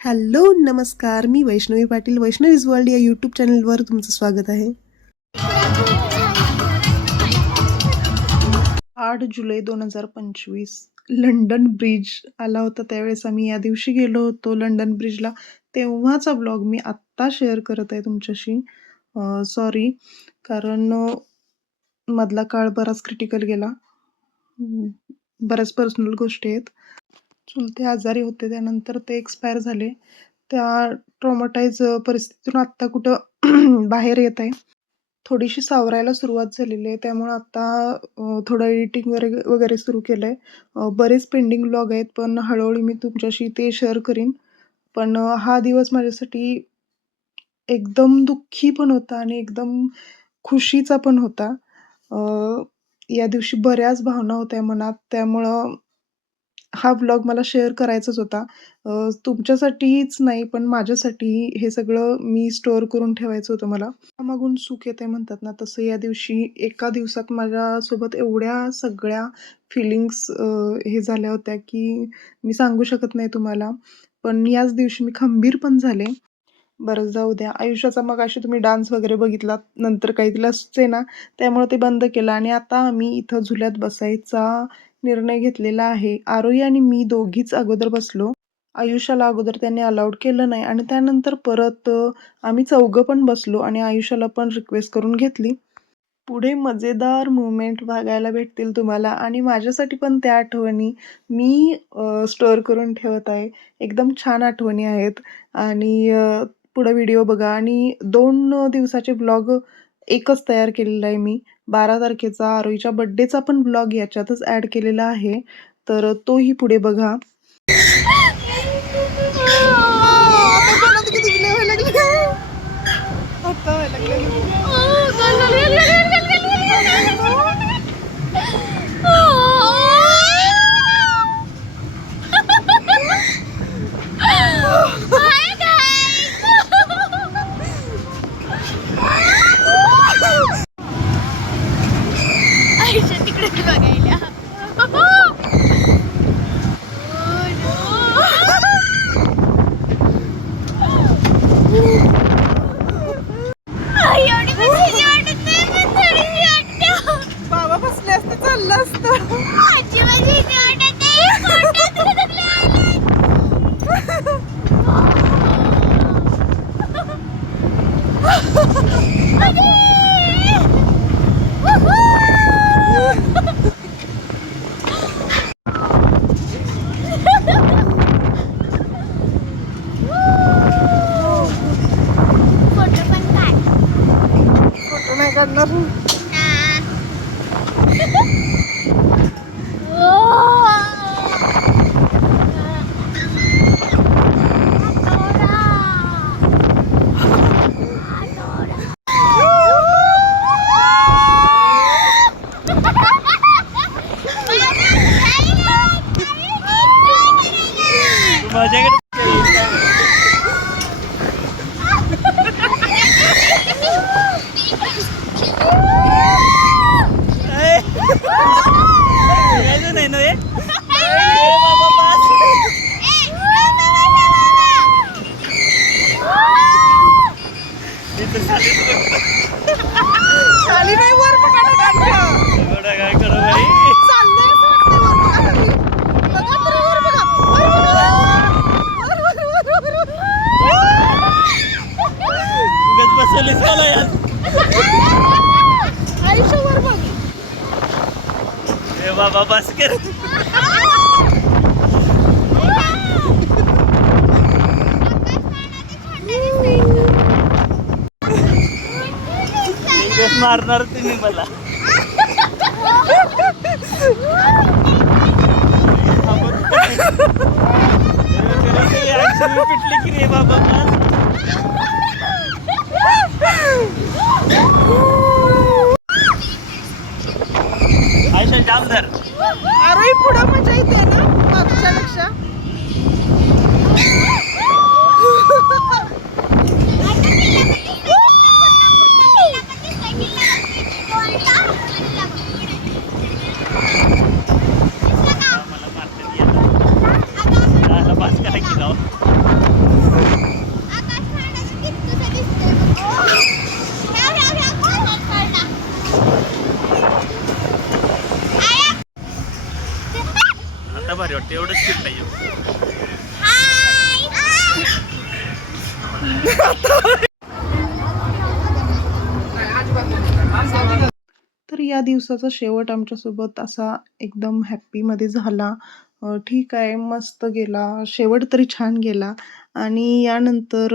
Hello नमस्कार, मी Vaishnavi Patil. Vaishnavis world या YouTube चॅनलवर तुमचं स्वागत आहे. 8 जुलै 2025 लंडन ब्रिज आला होता. त्यावेळेस आम्ही या दिवशी गेलो होतो लंडन ब्रिजला. तेव्हाचा ब्लॉग मी आत्ता शेअर करत आहे तुमच्याशी. सॉरी, कारण मधला काळ बराच क्रिटिकल गेला. बऱ्याच पर्सनल गोष्टी आहेत. चुलते आजारी होते, त्यानंतर ते एक्सपायर झाले. त्या ट्रॉमाटाईज परिस्थितीतून आत्ता कुठं बाहेर येत आहे. थोडीशी सावरायला सुरुवात झालेली आहे. त्यामुळे आता थोडं एडिटिंग वगैरे सुरू केलं आहे. बरेच पेंडिंग व्लॉग आहेत, पण हळूहळू मी तुमच्याशी ते शेअर करीन. पण हा दिवस माझ्यासाठी एकदम दुःखी पण होता आणि एकदम खुशीचा पण होता. या दिवशी बऱ्याच भावना होत्या मनात, त्यामुळं हा व्लॉग मला शेअर करायचाच होता. तुमच्यासाठीच नाही, पण माझ्यासाठी हे सगळं मी स्टोअर करून ठेवायचं होतं मला. मागून सुख येते म्हणतात ना, तसं या दिवशी एका दिवसात माझ्यासोबत एवढ्या सगळ्या फिलिंग्स हे झाल्या होत्या, की मी सांगू शकत नाही तुम्हाला. पण याच दिवशी मी खंबीर पण झाले. बरं, जाऊ द्या. आयुष्याचा मगाशी तुम्ही डान्स वगैरे बघितलात, नंतर काही तिला सुचेना, त्यामुळे ते बंद केलं आणि आता आम्ही इथं झुल्यात बसायचा निर्णय घेतलेला आहे. आरोही आणि मी दोघीच अगोदर बसलो. आयुष्याला अगोदर त्यांनी अलाउड केलं नाही आणि त्यानंतर परत आम्ही चौघं पण बसलो आणि आयुष्याला पण रिक्वेस्ट करून घेतली. पुढे मजेदार मुवमेंट बघायला भेटतील तुम्हाला आणि माझ्यासाठी पण त्या आठवणी मी स्टोअर करून ठेवत आहे. एकदम छान आठवणी आहेत आणि पुढे व्हिडिओ बघा आणि 2 दिवसाचे व्लॉग एकच तयार केलेला आहे मी. 12 तारखेचा आरोहीच्या बर्थडेचा पण व्लॉग याच्यातच ॲड केलेला आहे. तर तोही पुढे बघा. तिकडे बघायला बाबा बसले असते चाललं असतं. फोटो नाही काढणार. खाली नाही, वर बघा ना गाडीच्या. काय करू बाई, चाललंय असं वाटतंय वर बघा खाली. बघा तर वर बघा, वर बघा. उगाच बसवलीस मला यार. आयुष्य वर बघ. ए बाबा बस कर. मारणार तुम्ही मला. पिटली की रे बाबा. आयशा जाम धर. अरे पुढं मजा येते ना मागच्या पेक्षा. मला मारते. पास करायची गाव. त्या दिवसाचा शेवट आमच्यासोबत असा एकदम हॅपीमध्ये झाला. ठीक आहे, मस्त गेला. शेवट तरी छान गेला आणि यानंतर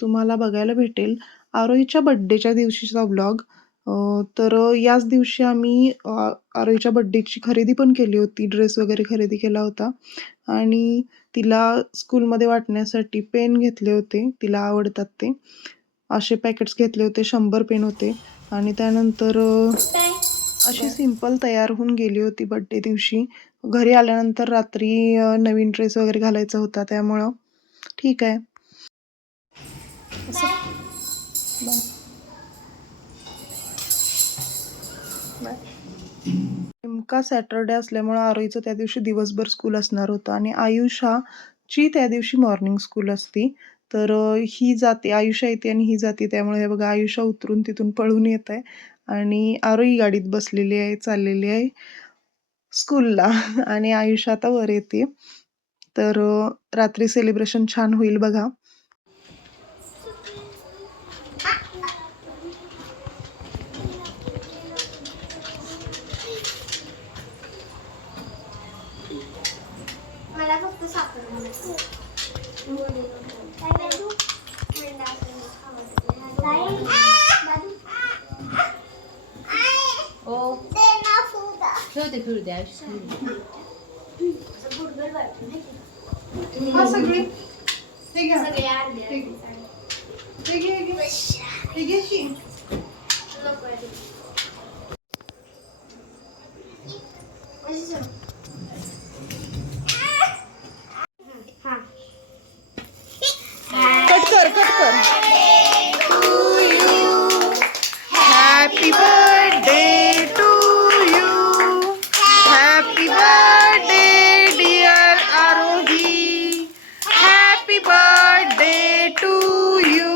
तुम्हाला बघायला भेटेल आरोहीच्या बर्थडेच्या दिवशीचा व्लॉग. तर याच दिवशी आम्ही आरोहीच्या बर्थडेची खरेदी पण केली होती. ड्रेस वगैरे खरेदी केला होता आणि तिला स्कूलमध्ये वाटण्यासाठी पेन घेतले होते. तिला आवडतात ते. असे पॅकेट्स घेतले होते. 100 पेन होते आणि त्यानंतर अशी सिंपल तयार होऊन गेली होती बर्थडे दिवशी. घरी आल्यानंतर रात्री नवीन ड्रेस वगैरे घालायचा होता त्यामुळं ठीक आहे. नेमका सॅटरडे असल्यामुळं आरोहीचं त्या दिवशी दिवसभर स्कूल असणार होतं आणि आयुषाची त्या दिवशी मॉर्निंग स्कूल असती. तर ही जाते, आयुषा येते आणि ही जाते. त्यामुळे हे बघा आयुषा उतरून तिथून पळून येत आहे आणि आरोही गाडीत बसलेली आहे, चाललेली आहे स्कूलला आणि आयुषा आता वर येते. तर रात्री सेलिब्रेशन छान होईल बघा. मला फक्त साखर कट कर. Happy birthday to you. Happy birthday dear Aarohi. Happy birthday to you.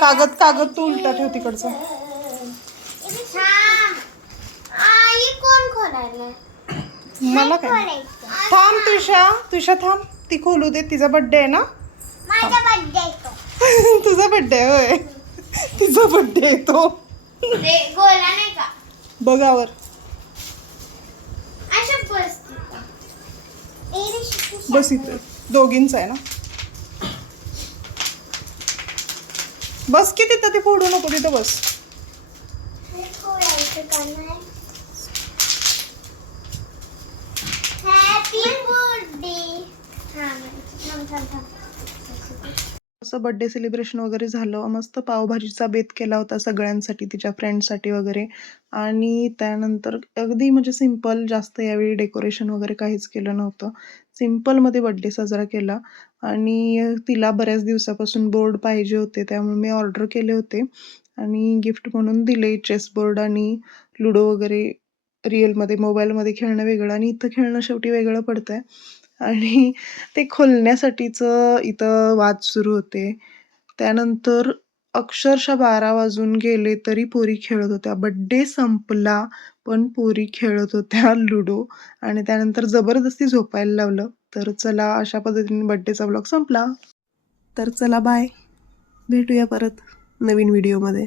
कागद तू उलटा ठेव तिकडचा. कोण खोलायला मला काय थांब तुझ्या थांब. ती खोलू दे. तिचा बर्थडे आहे ना. माझा बर्थडे तुझा बर्थडे आहे होय. तिचा बर्थडे आहे तो. गोला नाही का बघावर अशा बस इथे दोघींचा आहे ना. बस की तिथं. ते फोडू नको तिथं बस. Happy birthday. असं बर्थडे सेलिब्रेशन वगैरे झालं. मस्त पावभाजीचा बेत केला होता सगळ्यांसाठी, तिच्या फ्रेंड्ससाठी वगैरे. आणि त्यानंतर अगदी म्हणजे सिंपल, जास्त यावेळी डेकोरेशन वगैरे काहीच केलं नव्हतं. सिंपलमध्ये बर्थडे साजरा केला आणि तिला बऱ्याच दिवसापासून बोर्ड पाहिजे होते त्यामुळे मी ऑर्डर केले होते आणि गिफ्ट म्हणून दिले. चेस बोर्ड आणि लुडो वगैरे. रिअलमध्ये मोबाईलमध्ये खेळणं वेगळं आणि इथं खेळणं शेवटी वेगळं पडतंय आणि ते खोलण्यासाठीचं इथं वाद सुरू होते. त्यानंतर अक्षरशः 12 वाजून गेले तरी पोरी खेळत होत्या. बर्थडे संपला पण पोरी खेळत होत्या लुडो आणि त्यानंतर जबरदस्ती झोपायला लावलं. तर चला, अशा पद्धतीने बर्थडेचा व्लॉग संपला. तर चला बाय. भेटूया परत नवीन व्हिडिओमध्ये.